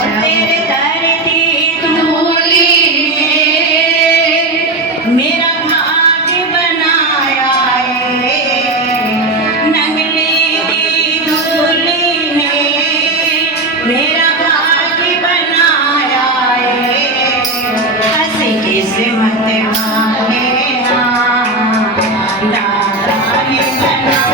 तेरे धरती धूली ने मेरा भाग्य बनाया है। नंगली की धूली ने मेरा भाग्य बनाया है। हंसी किस्मत वाले दाता ने बनाया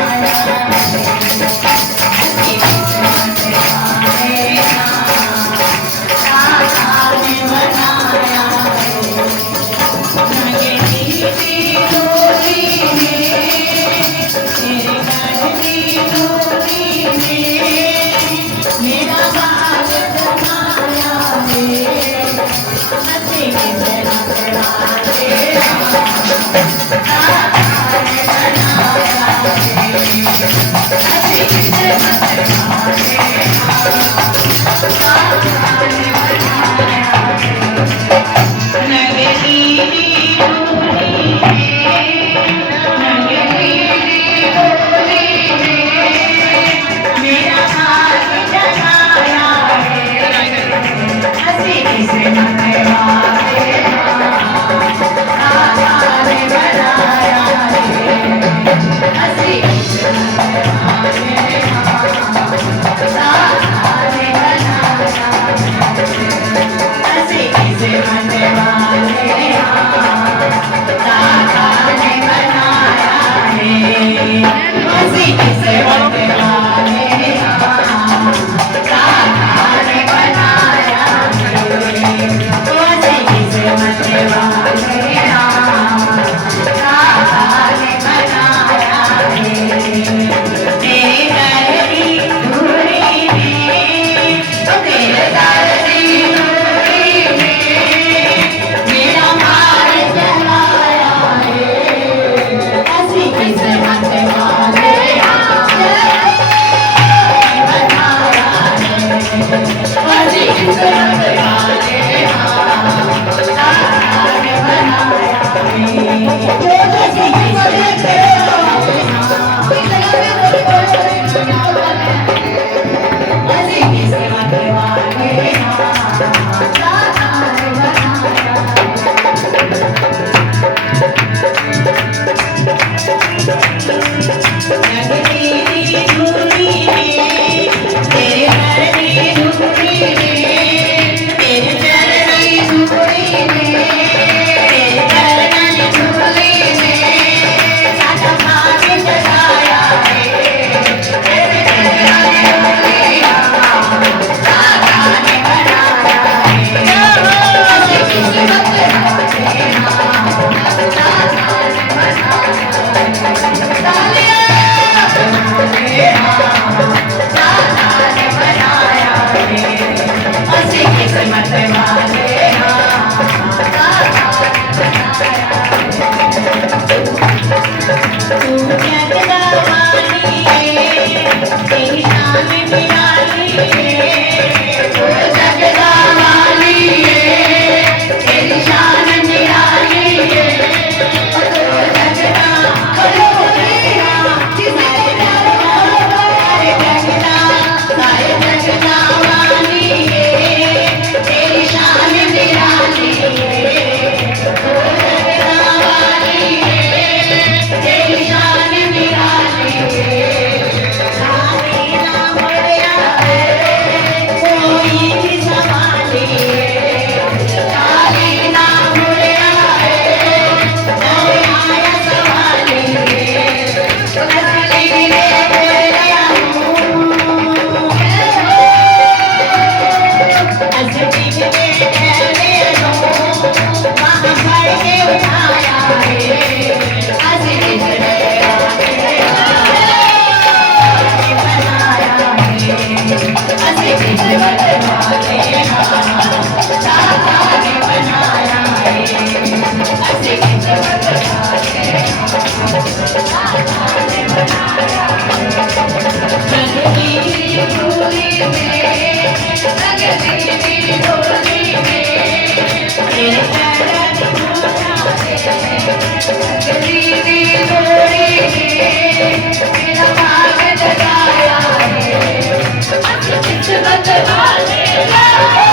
किस्मत वाले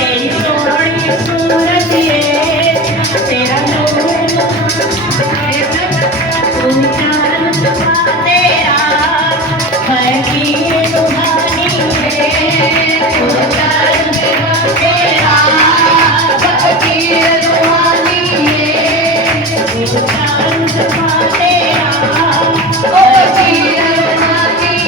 तेरी सोहनी सूरत ये तेरा नूर तू चांद तेरा है कि ये रूहानी है तू चांद तेरा है कि ये रूहानी है तू चांद तेरा है कि ये रूहानी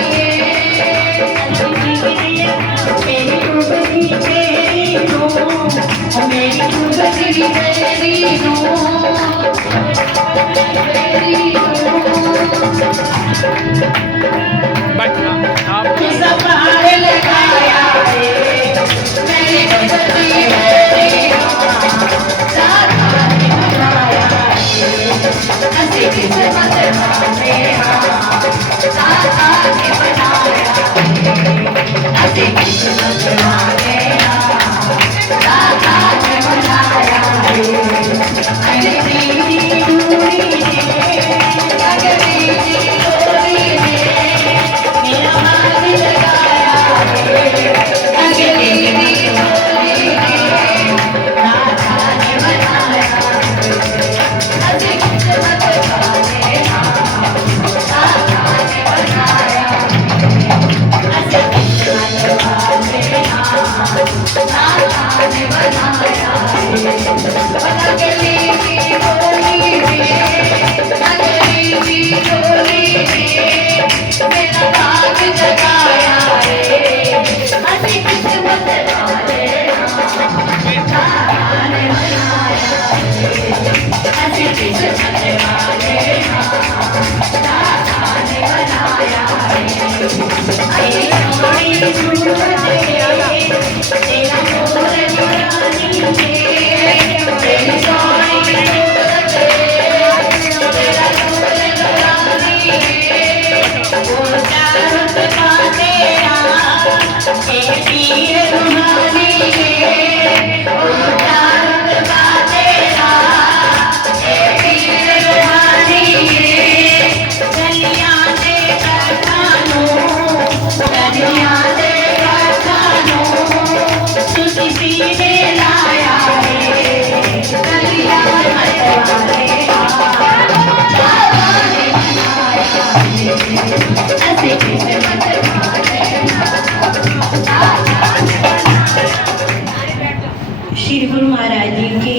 श्री गुरु महाराज जी की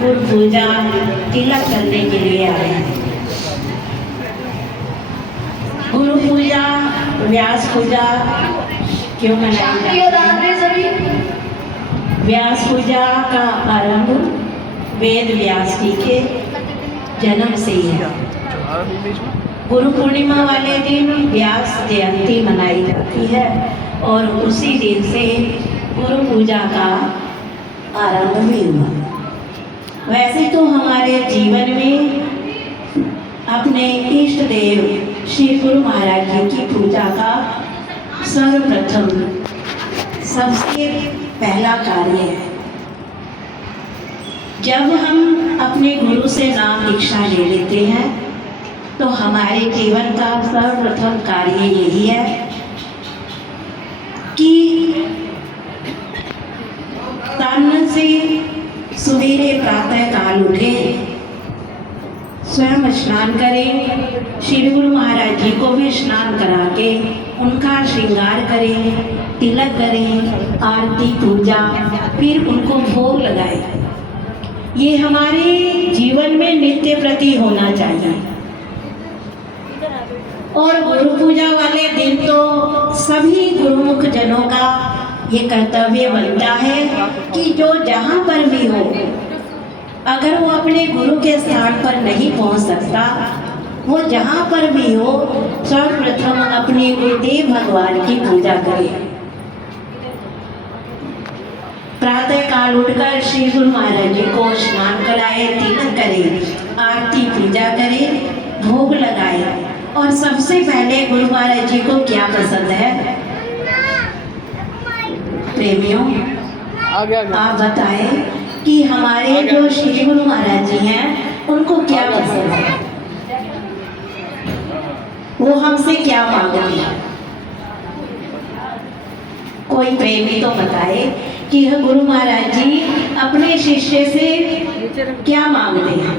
गुरु पूजा तिलक करने के लिए आए हैं। गुरु पूजा व्यास पूजा क्यों मनाई जाती है? व्यास पूजा का आरंभ वेद व्यास जी के जन्म से ही है। गुरु पूर्णिमा वाले दिन व्यास जयंती मनाई जाती है और उसी दिन से गुरु पूजा का आरंभ भी हुआ। वैसे तो हमारे जीवन में अपने इष्ट देव श्री गुरु महाराज जी की पूजा का सर्वप्रथम सबसे पहला कार्य है। जब हम अपने गुरु से नाम दीक्षा ले लेते हैं तो हमारे जीवन का सर्वप्रथम कार्य यही है कि तन से सवेरे प्रातः काल उठे, स्वयं स्नान करें, श्री गुरु महाराज जी को भी स्नान करा के उनका श्रृंगार करें, तिलक करें, आरती पूजा, फिर उनको भोग लगाएं। ये हमारे जीवन में नित्य प्रति होना चाहिए। और गुरु पूजा वाले दिन तो सभी गुरुमुख जनों का ये कर्तव्य बनता है कि जो जहाँ पर भी हो, अगर वो अपने गुरु के स्थान पर नहीं पहुँच सकता, वो जहाँ पर भी हो सर्वप्रथम अपने गुरुदेव भगवान की पूजा करे। प्रातः काल उठकर श्री गुरु महाराज जी को स्नान कराए, तिलक करें आरती पूजा करें, भोग लगाए। और सबसे पहले गुरु महाराज जी को क्या पसंद है? प्रेमियों, आप बताएं कि हमारे जो श्री गुरु महाराज जी हैं उनको क्या पसंद है? वो हमसे क्या मांगते हैं? कोई प्रेमी तो बताए कि गुरु महाराज जी अपने शिष्य से क्या मांगते हैं?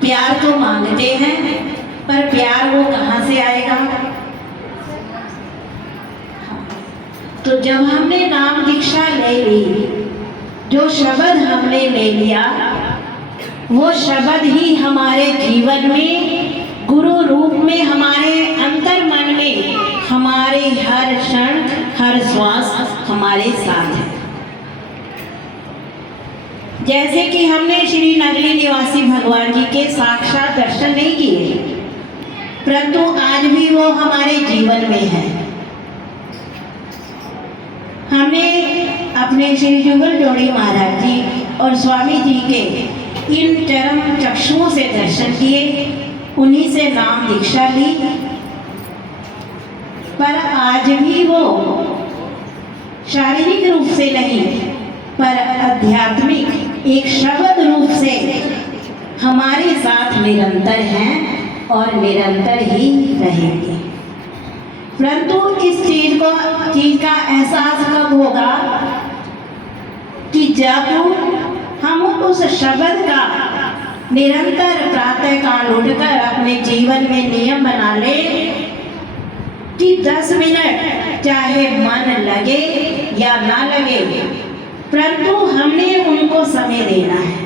प्यार तो मांगते हैं, पर प्यार वो कहाँ से आएगा? तो जब हमने नाम दीक्षा ले ली, जो शब्द हमने ले लिया, वो शब्द ही हमारे जीवन में गुरु रूप में हमारे अंतर मन में, हमारे हर क्षण हर श्वास हमारे साथ है। जैसे कि हमने श्री नगरी निवासी भगवान जी के साक्षात दर्शन नहीं किए, परंतु आज भी वो हमारे जीवन में है। हमने अपने श्री जुगल जोड़ी महाराज जी और स्वामी जी के इन चरम चक्षुओं से दर्शन किए, उन्हीं से नाम दीक्षा ली, पर आज भी वो शारीरिक रूप से नहीं, पर आध्यात्मिक एक शब्द रूप से हमारे साथ निरंतर हैं और निरंतर ही रहेंगे। परंतु इस चीज का एहसास कब होगा कि जब हम उस शब्द का निरंतर प्रातः काल उठकर अपने जीवन में नियम बना ले कि 10 मिनट चाहे मन लगे या ना लगे, परंतु हमने उनको समय देना है।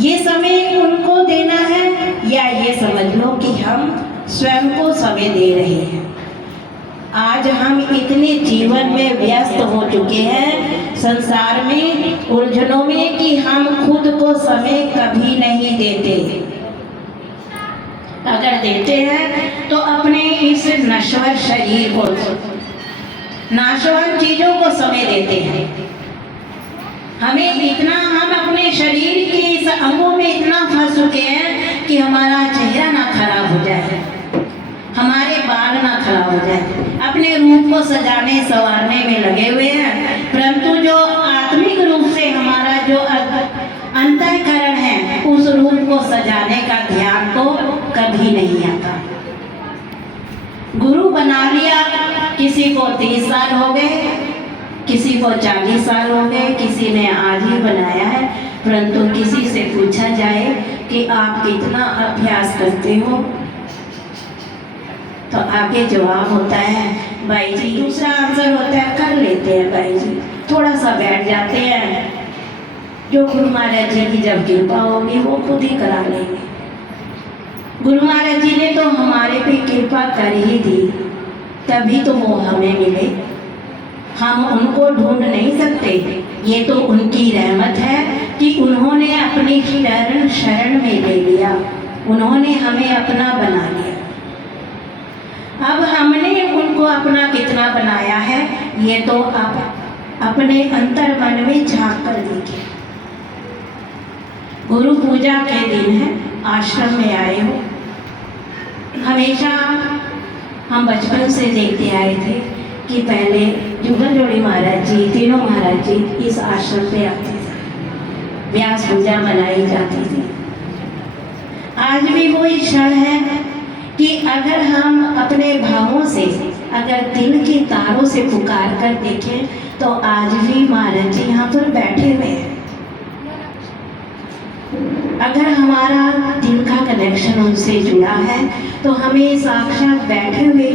ये समय उनको देना है, या ये समझ लो कि हम स्वयं को समय दे रहे हैं। आज हम इतने जीवन में व्यस्त हो चुके हैं, संसार में उलझनों में, कि हम खुद को समय कभी नहीं देते। अगर देते हैं तो अपने इस नश्वर शरीर को, नाशवान चीजों को समय देते हैं। हम अपने शरीर के इस अंगों में इतना फंस चुके हैं कि हमारा चेहरा ना खराब हो जाए, हमारे बाल ना खराब हो जाए, अपने रूप को सजाने संवारने में लगे हुए हैं, परंतु जो आत्मिक रूप से हमारा जो अंतःकरण है, उस रूप को सजाने का ध्यान तो कभी नहीं आता। गुरु बना लिया, किसी को 30 साल हो गए, किसी को 40 साल हो गए, किसी ने आज ही बनाया है, परंतु किसी से पूछा जाए कि आप कितना अभ्यास करते हो, तो आगे जवाब होता है भाई जी, दूसरा आंसर होता है कर लेते हैं भाई जी, थोड़ा सा बैठ जाते हैं, जो गुरु महाराज जी की जब कृपा होगी वो खुद ही करा लेंगे। गुरु महाराज जी ने तो हमारे पे कृपा कर ही दी, तभी तो वो हमें मिले। हम उनको ढूंढ नहीं सकते, ये तो उनकी रहमत है कि उन्होंने अपनी शरण में ले लिया, उन्होंने हमें अपना बना लिया। अब हमने उनको अपना कितना बनाया है, ये तो आप अपने अंतर मन में झांक कर देखिए। गुरु पूजा के दिन है, आश्रम में आए हो, हमेशा हम बचपन से देखते आए थे कि पहले जुगल जोड़ी महाराज जी, तीनों महाराज जी इस आश्रम पे आते थे, व्यास पूजा मनाई जाती थी। आज भी वो क्षण है कि अगर हम अपने भावों से, अगर दिल के तारों से पुकार कर देखें, तो आज भी महाराज जी यहाँ पर बैठे हुए हैं। अगर हमारा दिल का कनेक्शन उनसे जुड़ा है, तो हमें साक्षात बैठे हुए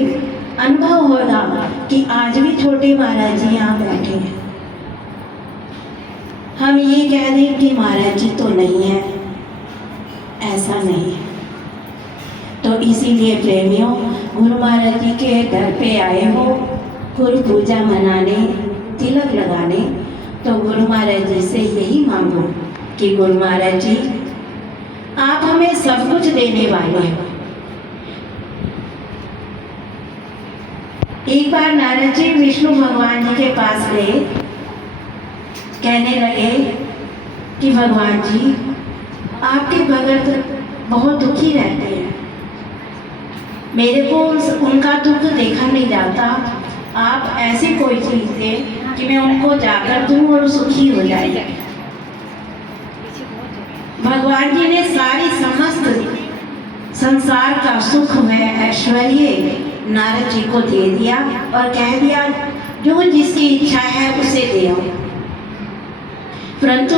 अनुभव होगा कि आज भी छोटे महाराज जी यहाँ बैठे हैं। हम ये कह दें कि महाराज जी तो नहीं है, ऐसा नहीं है। तो इसीलिए प्रेमियों, गुरु महाराज जी के दर पे आए हो गुरु पूजा मनाने, तिलक लगाने, तो गुरु महाराज जी से यही मांगो कि गुरु महाराज जी आप हमें सब कुछ देने वाले हो। एक बार नारद जी विष्णु भगवान जी के पास गए, कहने लगे कि भगवान जी आपके भगत बहुत दुखी रहते हैं, मेरे को उनका दुख देखा नहीं जाता, आप ऐसी कोई चीज़ दें कि मैं उनको जाकर दूँ और सुखी हो जाए। भगवान जी ने सारी समस्त संसार का सुख व ऐश्वर्य नारद जी को दे दिया और कह दिया जो जिसकी इच्छा है उसे दे आओ। परंतु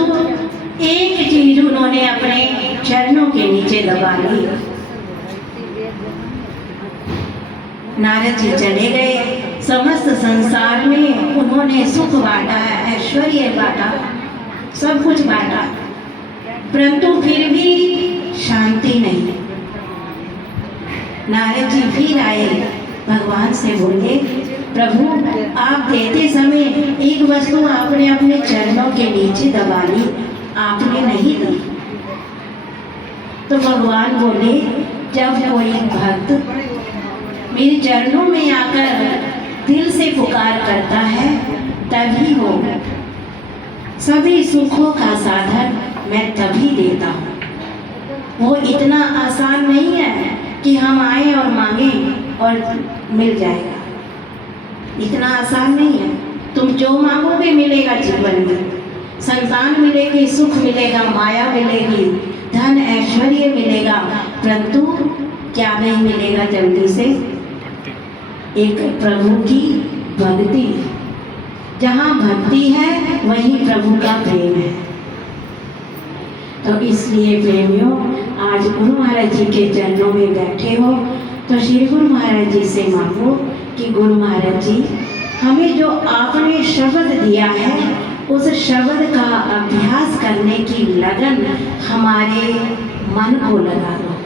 एक चीज उन्होंने अपने चरणों के नीचे दबा ली। नारद जी चले गए, समस्त संसार में उन्होंने सुख बांटा, ऐश्वर्य बांटा, सब कुछ बांटा, परंतु फिर भी शांति नहीं। नारद जी फिर आए, भगवान से बोले प्रभु आप देते समय एक वस्तु आपने अपने चरणों के नीचे दबा ली, आपने नहीं दी। तो भगवान बोले जब कोई भक्त मेरे चरणों में आकर दिल से पुकार करता है तभी वो सभी सुखों का साधन मैं तभी देता हूँ। वो इतना आसान नहीं है कि हम आए और मांगे और मिल जाएगा, इतना आसान नहीं है। तुम जो मांगोगे मिलेगा, जीवन में संतान मिलेगी, सुख मिलेगा, माया मिलेगी, धन ऐश्वर्य मिलेगा, परंतु क्या नहीं मिलेगा जल्दी से? एक प्रभु की भक्ति। जहाँ भक्ति है वहीं प्रभु का प्रेम है। तो इसलिए प्रेमियों आज गुरु महाराज जी के चरणों में बैठे हो तो श्री गुरु महाराज जी से मांगो कि गुरु महाराज जी हमें जो आपने शब्द दिया है उस शब्द का अभ्यास करने की लगन हमारे मन को लगा दो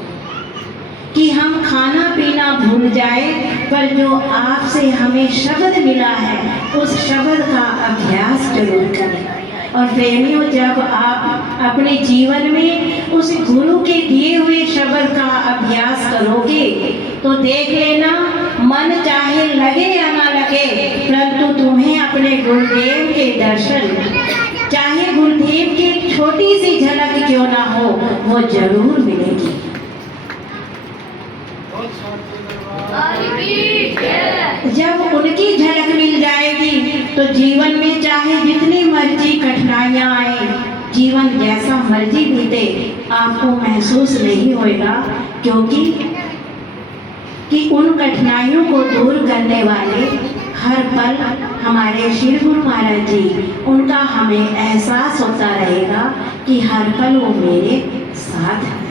कि हम खाना पीना भूल जाए, पर जो आपसे हमें शब्द मिला है उस शब्द का अभ्यास जरूर करें। और प्रेमियों जब आप अपने जीवन में उस गुरु के दिए हुए शब्द का अभ्यास करोगे तो देख लेना, मन चाहे लगे या ना लगे, परंतु तुम्हें अपने गुरुदेव के दर्शन, चाहे गुरुदेव की छोटी सी झलक क्यों ना हो, वो जरूर मिलेगी। जब उनकी झलक मिल जाएगी तो जीवन में चाहे जितनी मर्जी कठिनाइयां आए, जीवन जैसा मर्जी बीते, आपको महसूस नहीं होगा, क्योंकि कि उन कठिनाइयों को दूर करने वाले हर पल हमारे श्री गुरु महाराज जी, उनका हमें एहसास होता रहेगा कि हर पल वो मेरे साथ है।